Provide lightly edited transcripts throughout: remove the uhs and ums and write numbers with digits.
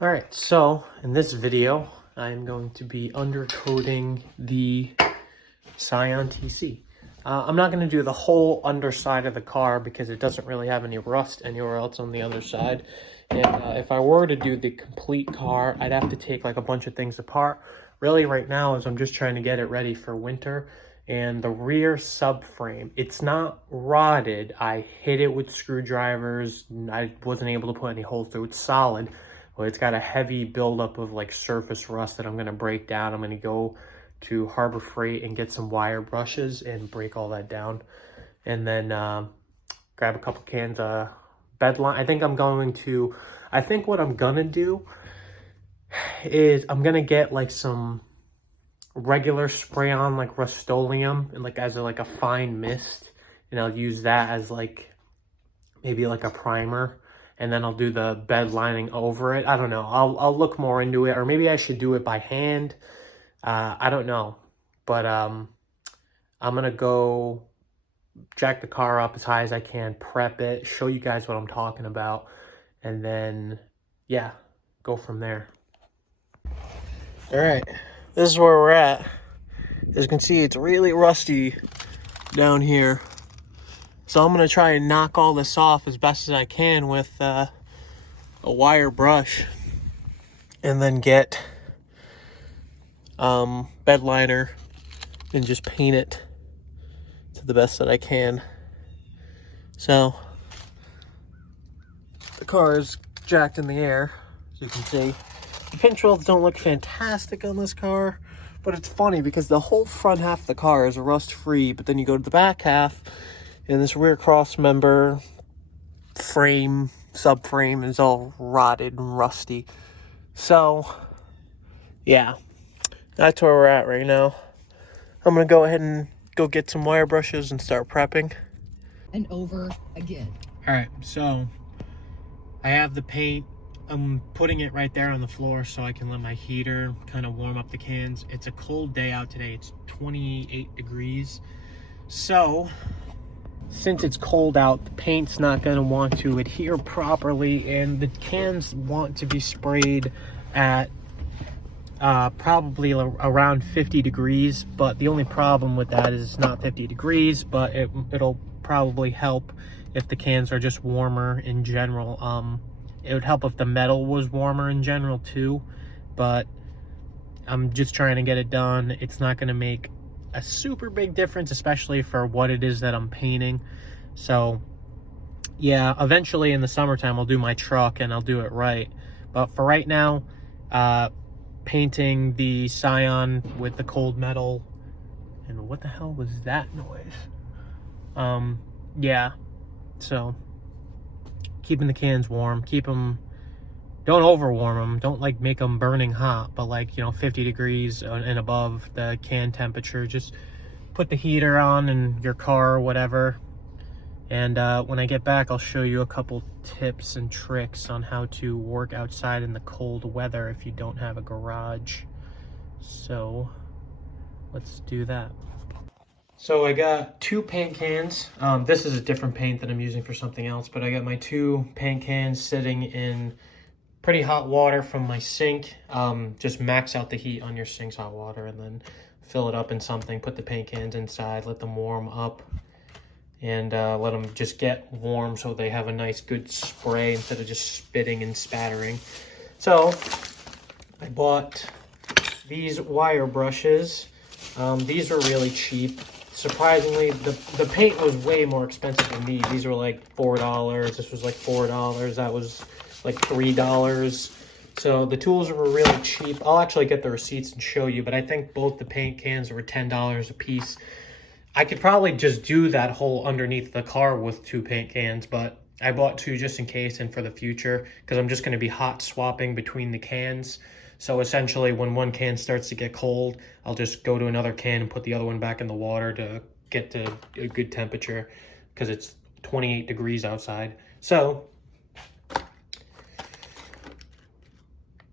All right, so in this video, I'm going to be undercoating the Scion TC. I'm not going to do the whole underside of the car because it doesn't really have any rust anywhere else on the other side. And if I were to do the complete car, I'd have to take like a bunch of things apart. Really right now is I'm just trying to get it ready for winter. And the rear subframe, it's not rotted. I hit it with screwdrivers. I wasn't able to put any holes through. It's solid. Well, it's got a heavy buildup of like surface rust that I'm going to break down. I'm going to go to Harbor Freight and get some wire brushes and break all that down. And then grab a couple cans of bed line. I think what I'm going to do is I'm going to get like some regular spray on like Rust-Oleum and like as a fine mist. And I'll use that as like maybe like a primer. And then I'll do the bed lining over it. I don't know. I'll look more into it, or maybe I should do it by hand. I don't know. But I'm gonna go jack the car up as high as I can, prep it, show you guys what I'm talking about, and then yeah, go from there. All right, this is where we're at. As you can see, it's really rusty down here. So I'm gonna try and knock all this off as best as I can with a wire brush, and then get bed liner and just paint it to the best that I can. So the car is jacked in the air, as you can see. The pinch welds don't look fantastic on this car, but it's funny because the whole front half of the car is rust free, but then you go to the back half and this rear cross member frame, subframe is all rotted and rusty. So yeah, that's where we're at right now. I'm gonna go ahead and go get some wire brushes and start prepping. And over again. All right, so I have the paint. I'm putting it right there on the floor so I can let my heater kind of warm up the cans. It's a cold day out today. It's 28 degrees. So since it's cold out, the paint's not going to want to adhere properly, and the cans want to be sprayed at probably around 50 degrees. But the only problem with that is it's not 50 degrees, but it'll probably help if the cans are just warmer in general. It would help if the metal was warmer in general too, but I'm just trying to get it done. It's not going to make a super big difference, especially for what it is that I'm painting. So yeah, eventually in the summertime I'll do my truck and I'll do it right. But for right now, painting the Scion with the cold metal. And what the hell was that noise? Yeah, so keeping the cans warm, keep them, don't overwarm them, don't like make them burning hot, but like, 50 degrees and above the can temperature. Just put the heater on in your car or whatever. And when I get back, I'll show you a couple tips and tricks on how to work outside in the cold weather if you don't have a garage. So let's do that. So I got two paint cans. This is a different paint that I'm using for something else, but I got my two paint cans sitting in pretty hot water from my sink. Just max out the heat on your sink's hot water and then fill it up in something, put the paint cans inside, let them warm up, and let them just get warm so they have a nice good spray instead of just spitting and spattering. So I bought these wire brushes. These are really cheap. Surprisingly, the paint was way more expensive than these. These were like $4. This was like $4. That was like $3. So the tools were really cheap. I'll actually get the receipts and show you, but I think both the paint cans were $10 a piece. I could probably just do that whole underneath the car with two paint cans, but I bought two just in case and for the future, because I'm just going to be hot swapping between the cans. So essentially, when one can starts to get cold, I'll just go to another can and put the other one back in the water to get to a good temperature, because it's 28 degrees outside. So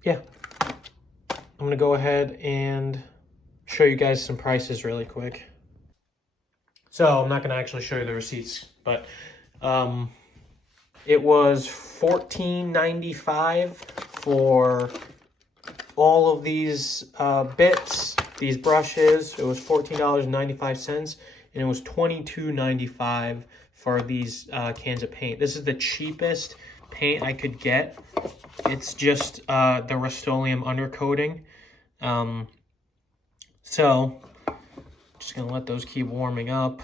yeah, I'm gonna go ahead and show you guys some prices really quick. So I'm not gonna actually show you the receipts, but it was $14.95 for all of these bits, these brushes. It was $14.95, and it was $22.95 for these cans of paint. This is the cheapest paint I could get. It's just the Rust-Oleum undercoating. So just gonna let those keep warming up,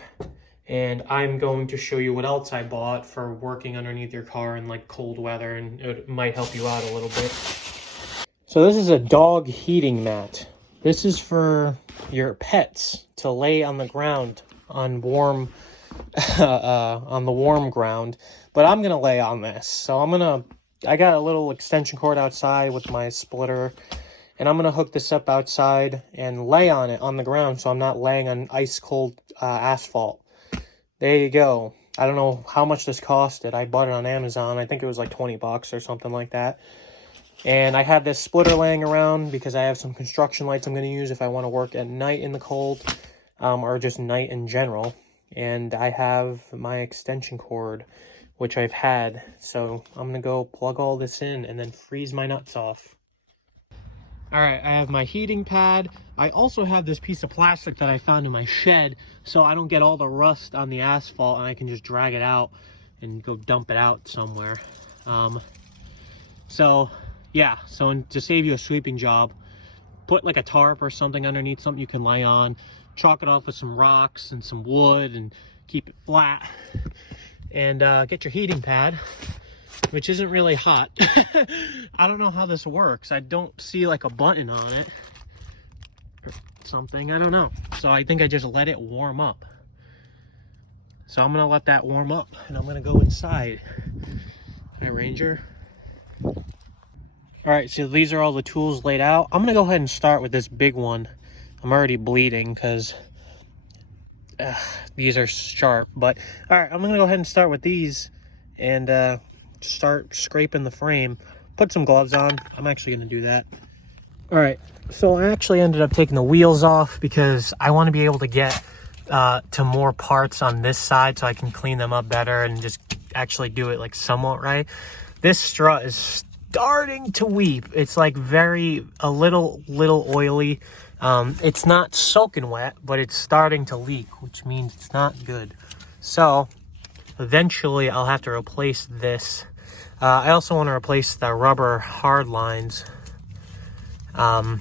and I'm going to show you what else I bought for working underneath your car in like cold weather, and it might help you out a little bit. So this is a dog heating mat. This is for your pets to lay on the ground on warm on the warm ground, but I'm gonna lay on this. So I got a little extension cord outside with my splitter, and I'm gonna hook this up outside and lay on it on the ground, so I'm not laying on ice cold asphalt. There you go. I don't know how much this costed. I bought it on Amazon. I think it was like 20 bucks or something like that. And I have this splitter laying around because I have some construction lights I'm going to use if I want to work at night in the cold, or just night in general. And I have my extension cord, which I've had. So I'm going to go plug all this in and then freeze my nuts off. All right, I have my heating pad. I also have this piece of plastic that I found in my shed, so I don't get all the rust on the asphalt, and I can just drag it out and go dump it out somewhere. So to save you a sweeping job, put like a tarp or something underneath, something you can lay on, chalk it off with some rocks and some wood and keep it flat, and get your heating pad, which isn't really hot. I don't know how this works. I don't see like a button on it or something. I don't know. So I think I just let it warm up. So I'm gonna let that warm up, and I'm gonna go inside. Hi, Ranger. All right, so these are all the tools laid out. I'm gonna go ahead and start with this big one. I'm already bleeding because these are sharp, but all right, I'm gonna go ahead and start with these and start scraping the frame. Put some gloves on. I'm actually gonna do that. All right, so I actually ended up taking the wheels off because I want to be able to get to more parts on this side so I can clean them up better and just actually do it like somewhat right. This strut is starting to weep. It's like a little oily. It's not soaking wet, but it's starting to leak, which means it's not good. So eventually I'll have to replace this. I also want to replace the rubber hard lines. Or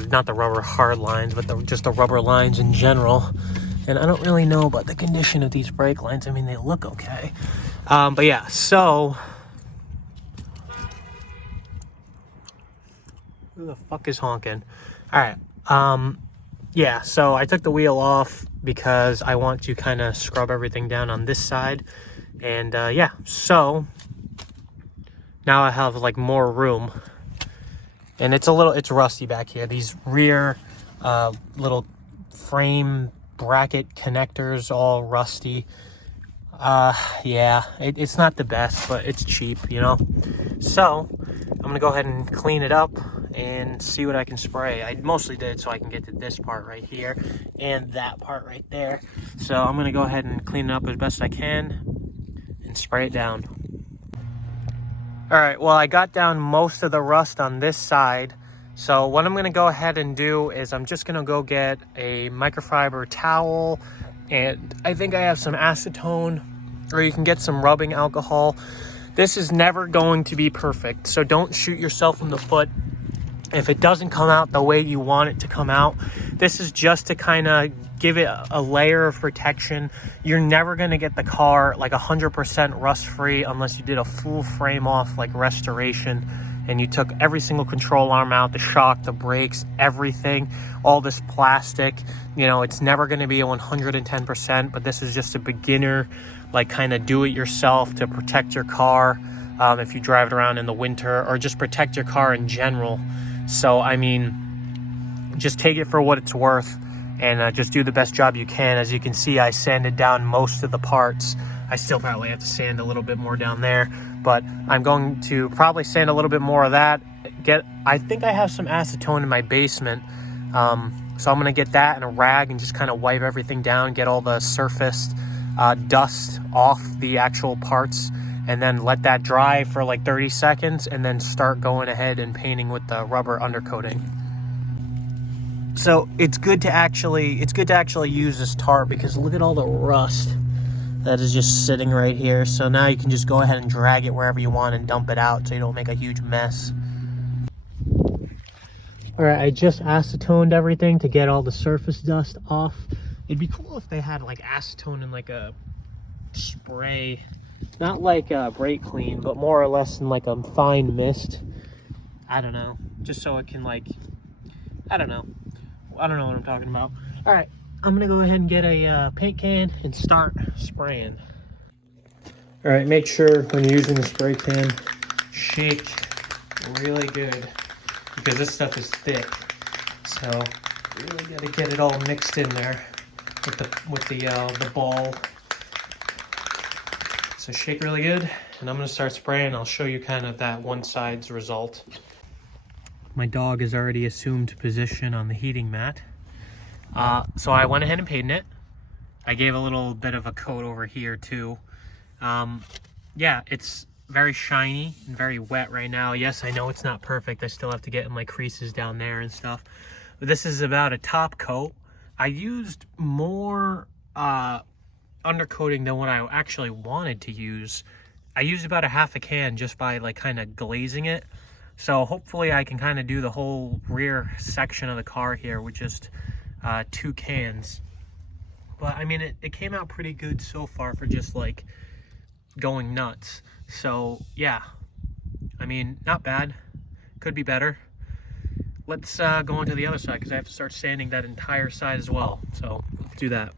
not the rubber hard lines, but just the rubber lines in general. And I don't really know about the condition of these brake lines. I mean, they look okay. But yeah, so who the fuck is honking? All right. Yeah, so I took the wheel off because I want to kind of scrub everything down on this side. And yeah, so now I have like more room. And it's rusty back here. These rear little frame bracket connectors, all rusty. Yeah, it's not the best, but it's cheap, you know? So I'm gonna go ahead and clean it up and see what I can spray. I mostly did so I can get to this part right here and that part right there. So I'm gonna go ahead and clean it up as best I can and spray it down. All right, well, I got down most of the rust on this side. So what I'm gonna go ahead and do is I'm just gonna go get a microfiber towel, and I think I have some acetone, or you can get some rubbing alcohol. This is never going to be perfect, so don't shoot yourself in the foot if it doesn't come out the way you want it to come out. This is just to kind of give it a layer of protection. You're never going to get the car like 100% rust free unless you did a full frame off like restoration and you took every single control arm out, the shock, the brakes, everything, all this plastic. You know, it's never going to be a 110%, but this is just a beginner, like kind of do it yourself to protect your car if you drive it around in the winter, or just protect your car in general. So, I mean, just take it for what it's worth and just do the best job you can. As you can see, I sanded down most of the parts. I still probably have to sand a little bit more down there, but I'm going to probably sand a little bit more of that. I think I have some acetone in my basement. So I'm gonna get that in a rag and just kind of wipe everything down, get all the surfaced dust off the actual parts, and then let that dry for like 30 seconds and then start going ahead and painting with the rubber undercoating. So it's good to actually use this tarp, because look at all the rust that is just sitting right here. So now you can just go ahead and drag it wherever you want and dump it out so you don't make a huge mess. All right, I just acetoned everything to get all the surface dust off. It'd be cool if they had like acetone in like a spray, not like a brake clean, but more or less in like a fine mist. I don't know, just so it can like, I don't know what I'm talking about. All right, I'm gonna go ahead and get a paint can and start spraying. All right, make sure when you're using the spray can, shake really good, because this stuff is thick. So you really got to get it all mixed in there with the ball. So shake really good, and I'm gonna start spraying. I'll show you kind of that one side's result. My dog has already assumed position on the heating mat. So I went ahead and painted it. I gave a little bit of a coat over here too. Yeah, it's very shiny and very wet right now. Yes, I know it's not perfect. I still have to get in like creases down there and stuff. But this is about a top coat. I used more undercoating than what I actually wanted to use. I used about a half a can just by like kind of glazing it. So hopefully I can kind of do the whole rear section of the car here with just 2 cans. But I mean, it came out pretty good so far for just like going nuts. So yeah, I mean, not bad. Could be better. Let's go on to the other side, because I have to start sanding that entire side as well. So let's do that.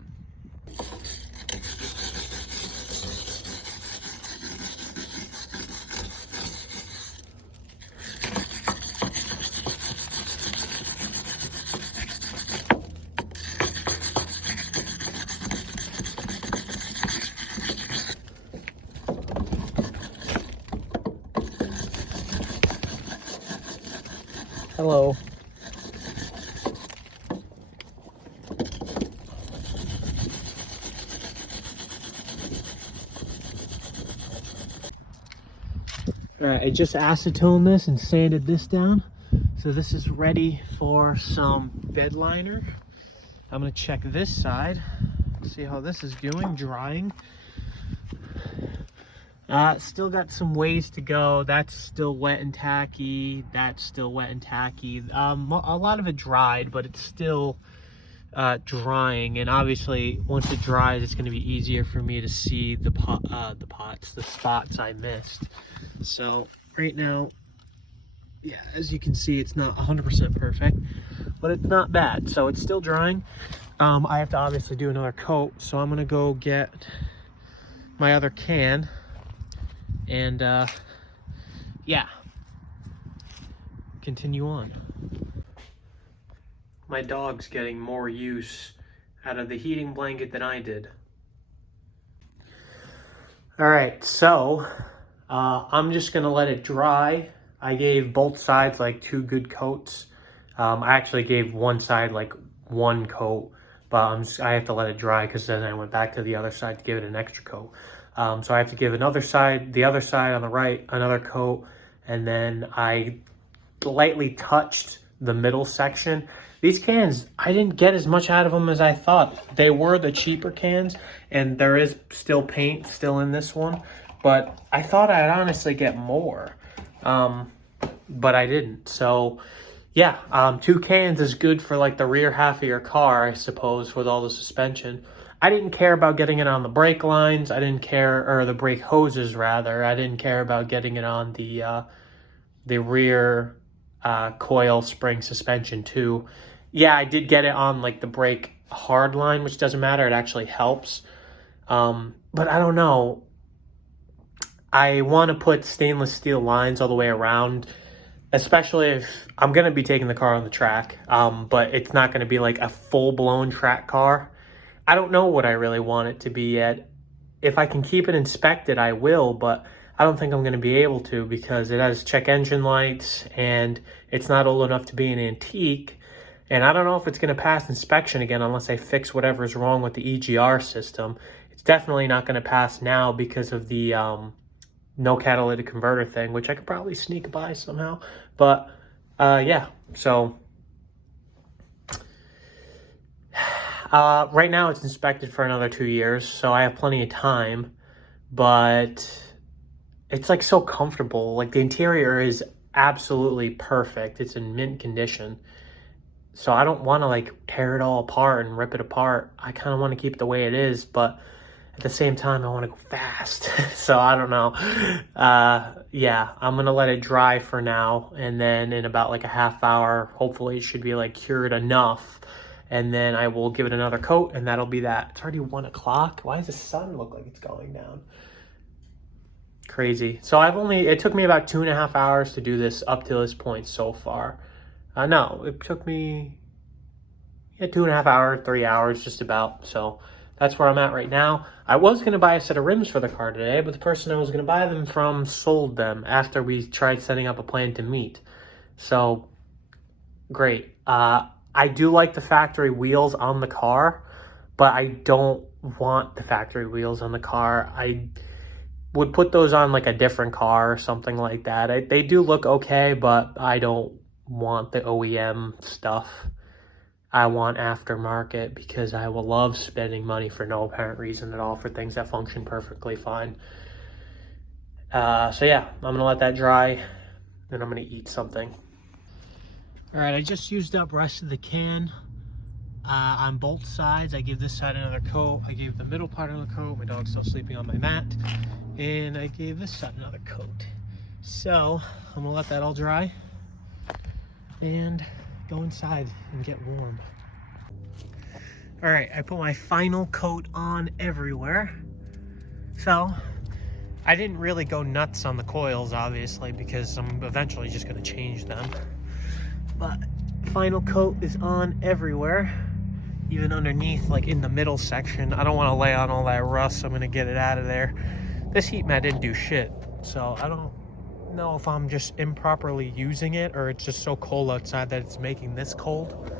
Hello. All right, I just acetoned this and sanded this down. So this is ready for some bed liner. I'm gonna check this side, see how this is doing, drying. Still got some ways to go. That's still wet and tacky. That's still wet and tacky. A lot of it dried, but it's still drying. And obviously, once it dries, it's going to be easier for me to see the spots I missed. So right now, yeah, as you can see, it's not 100% perfect, but it's not bad. So it's still drying. I have to obviously do another coat, so I'm gonna go get my other can. And yeah, continue on. My dog's getting more use out of the heating blanket than I did. All right, so I'm just gonna let it dry. I gave both sides like 2 good coats. I actually gave one side like 1 coat, but I have to let it dry, because then I went back to the other side to give it an extra coat. So I have to give the other side on the right, another coat, and then I lightly touched the middle section. These cans, I didn't get as much out of them as I thought. They were the cheaper cans, and there is still paint still in this one, but I thought I'd honestly get more, but I didn't. So yeah, 2 cans is good for like the rear half of your car, I suppose, with all the suspension. I didn't care about getting it on the brake lines. I didn't care, or the brake hoses rather. I didn't care about getting it on the rear coil spring suspension too. Yeah, I did get it on like the brake hard line, which doesn't matter. It actually helps. But I don't know. I want to put stainless steel lines all the way around, especially if I'm going to be taking the car on the track, but it's not going to be like a full-blown track car. I don't know what I really want it to be yet. If I can keep it inspected, I will, but I don't think I'm going to be able to, because it has check engine lights and it's not old enough to be an antique. And I don't know if it's going to pass inspection again unless I fix whatever's wrong with the EGR system. It's definitely not going to pass now because of the no catalytic converter thing, which I could probably sneak by somehow. But yeah, so right now it's inspected for another 2 years, so I have plenty of time. But it's like so comfortable. Like the interior is absolutely perfect. It's in mint condition. So I don't want to like tear it all apart and rip it apart. I kind of want to keep it the way it is, but at the same time I want to go fast. So I don't know. Yeah, I'm gonna let it dry for now, and then in about like a half hour, hopefully it should be like cured enough, and then I will give it another coat, and that'll be that. It's already 1 o'clock. Why does the sun look like it's going down? Crazy. So it took me about 2.5 hours to do this up to this point so far. No, it took me 2.5 hours, 3 hours, just about. So that's where I'm at right now. I was going to buy a set of rims for the car today, but the person I was going to buy them from sold them after we tried setting up a plan to meet. So great. I do like the factory wheels on the car, but I don't want the factory wheels on the car. I would put those on like a different car or something like that. They do look okay, but I don't want the OEM stuff. I want aftermarket because I will love spending money for no apparent reason at all for things that function perfectly fine. So yeah, I'm gonna let that dry, then I'm gonna eat something. All right, I just used up rest of the can on both sides. I gave this side another coat. I gave the middle part another coat. My dog's still sleeping on my mat. And I gave this side another coat. So I'm gonna let that all dry and go inside and get warm. All right, I put my final coat on everywhere. So I didn't really go nuts on the coils, obviously, because I'm eventually just gonna change them. But final coat is on everywhere, even underneath, like in the middle section. I don't want to lay on all that rust, so I'm gonna get it out of there. This heat mat didn't do shit, so I don't know if I'm just improperly using it or it's just so cold outside that it's making this cold,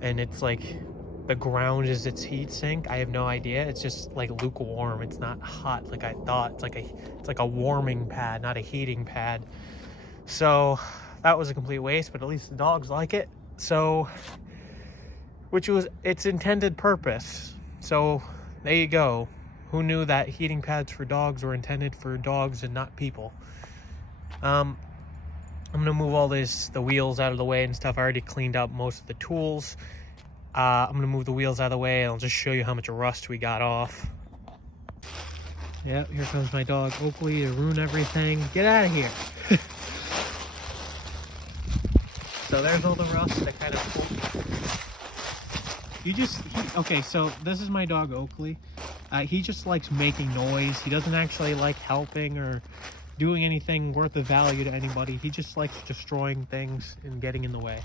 and it's like the ground is its heat sink. I have no idea. It's just like lukewarm. It's not hot like I thought. It's like a warming pad, not a heating pad. So that was a complete waste, but at least the dogs like it. So, which was its intended purpose. So there you go. Who knew that heating pads for dogs were intended for dogs and not people? I'm gonna move all the wheels out of the way and stuff. I already cleaned up most of the tools. I'm gonna move the wheels out of the way and I'll just show you how much rust we got off. Yep, here comes my dog Oakley to ruin everything. Get out of here. So there's all the rust that kind of okay, so this is my dog Oakley. He just likes making noise. He doesn't actually like helping or doing anything worth of value to anybody. He just likes destroying things and getting in the way.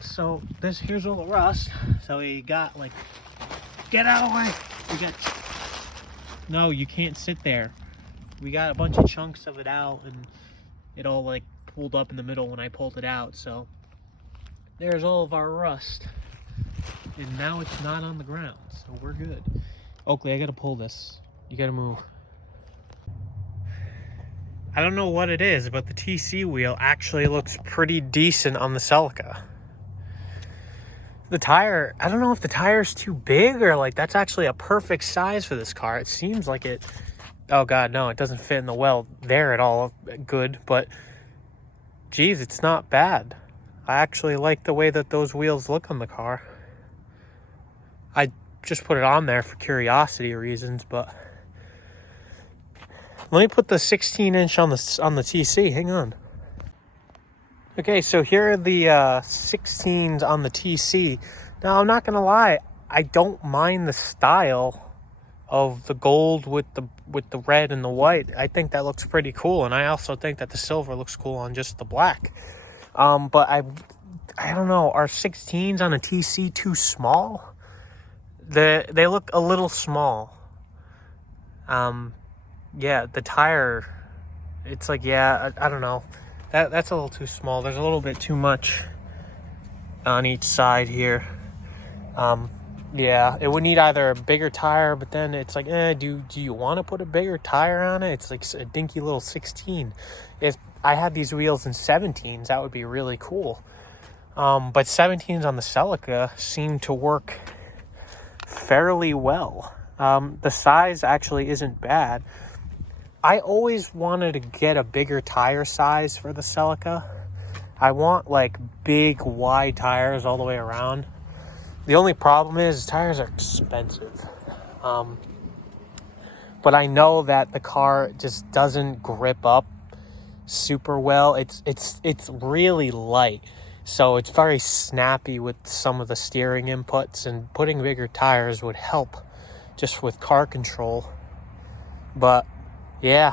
So here's all the rust. So we got like, get out of the way. No, you can't sit there. We got a bunch of chunks of it out and it all like pulled up in the middle when I pulled it out. So there's all of our rust. And now it's not on the ground, so we're good. Oakley, I gotta pull this. You gotta move. I don't know what it is, but the TC wheel actually looks pretty decent on the Celica. The tire, I don't know if the tire's too big or like that's actually a perfect size for this car. It seems like it, oh God, no, it doesn't fit in the well there at all good, but geez, it's not bad. I actually like the way that those wheels look on the car. I just put it on there for curiosity reasons, but let me put the 16-inch on the TC. Hang on. Okay, so here are the 16s on the TC. Now, I'm not gonna lie, I don't mind the style of the gold with the red and the white. I think that looks pretty cool, and I also think that the silver looks cool on just the black. But I don't know. Are 16s on a TC too small? They look a little small. Yeah, the tire, it's like, yeah, I don't know. That's a little too small. There's a little bit too much on each side here. Yeah, it would need either a bigger tire, but then it's like, do you want to put a bigger tire on it? It's like a dinky little 16. If I had these wheels in 17s, that would be really cool. But 17s on the Celica seem to work fairly well. The size actually isn't bad. I always wanted to get a bigger tire size for the Celica. I want like big wide tires all the way around. The only problem is tires are expensive. But I know that the car just doesn't grip up super well. It's really light. So it's very snappy with some of the steering inputs, and putting bigger tires would help just with car control. But yeah,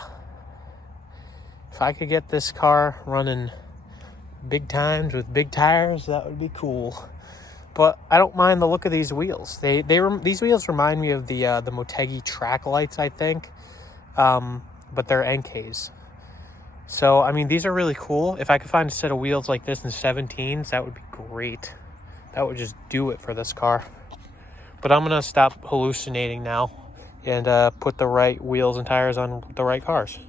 if I could get this car running big times with big tires, that would be cool. But I don't mind the look of these wheels. These wheels remind me of the Motegi track lights, I think, but they're NKs. So I mean, these are really cool. If I could find a set of wheels like this in 17s, that would be great. That would just do it for this car. But I'm gonna stop hallucinating now and put the right wheels and tires on the right cars.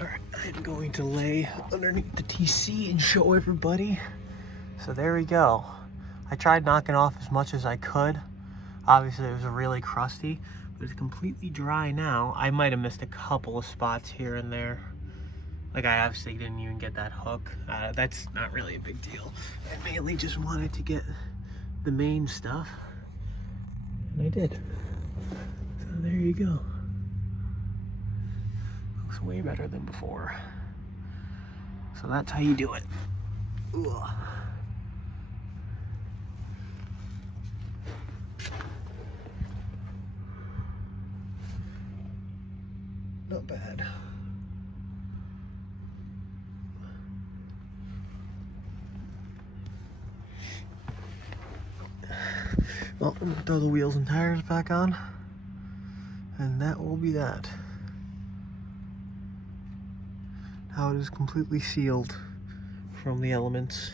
All right, I'm going to lay underneath the TC and show everybody. So there we go. I tried knocking off as much as I could. Obviously it was really crusty, but it's completely dry now. I might have missed a couple of spots here and there. Like, I obviously didn't even get that hook. That's not really a big deal. I mainly just wanted to get the main stuff, and I did. So there you go. Looks way better than before. So that's how you do it. Ugh. Not bad. Well, I'm gonna throw the wheels and tires back on, and that will be that. Now it is completely sealed from the elements.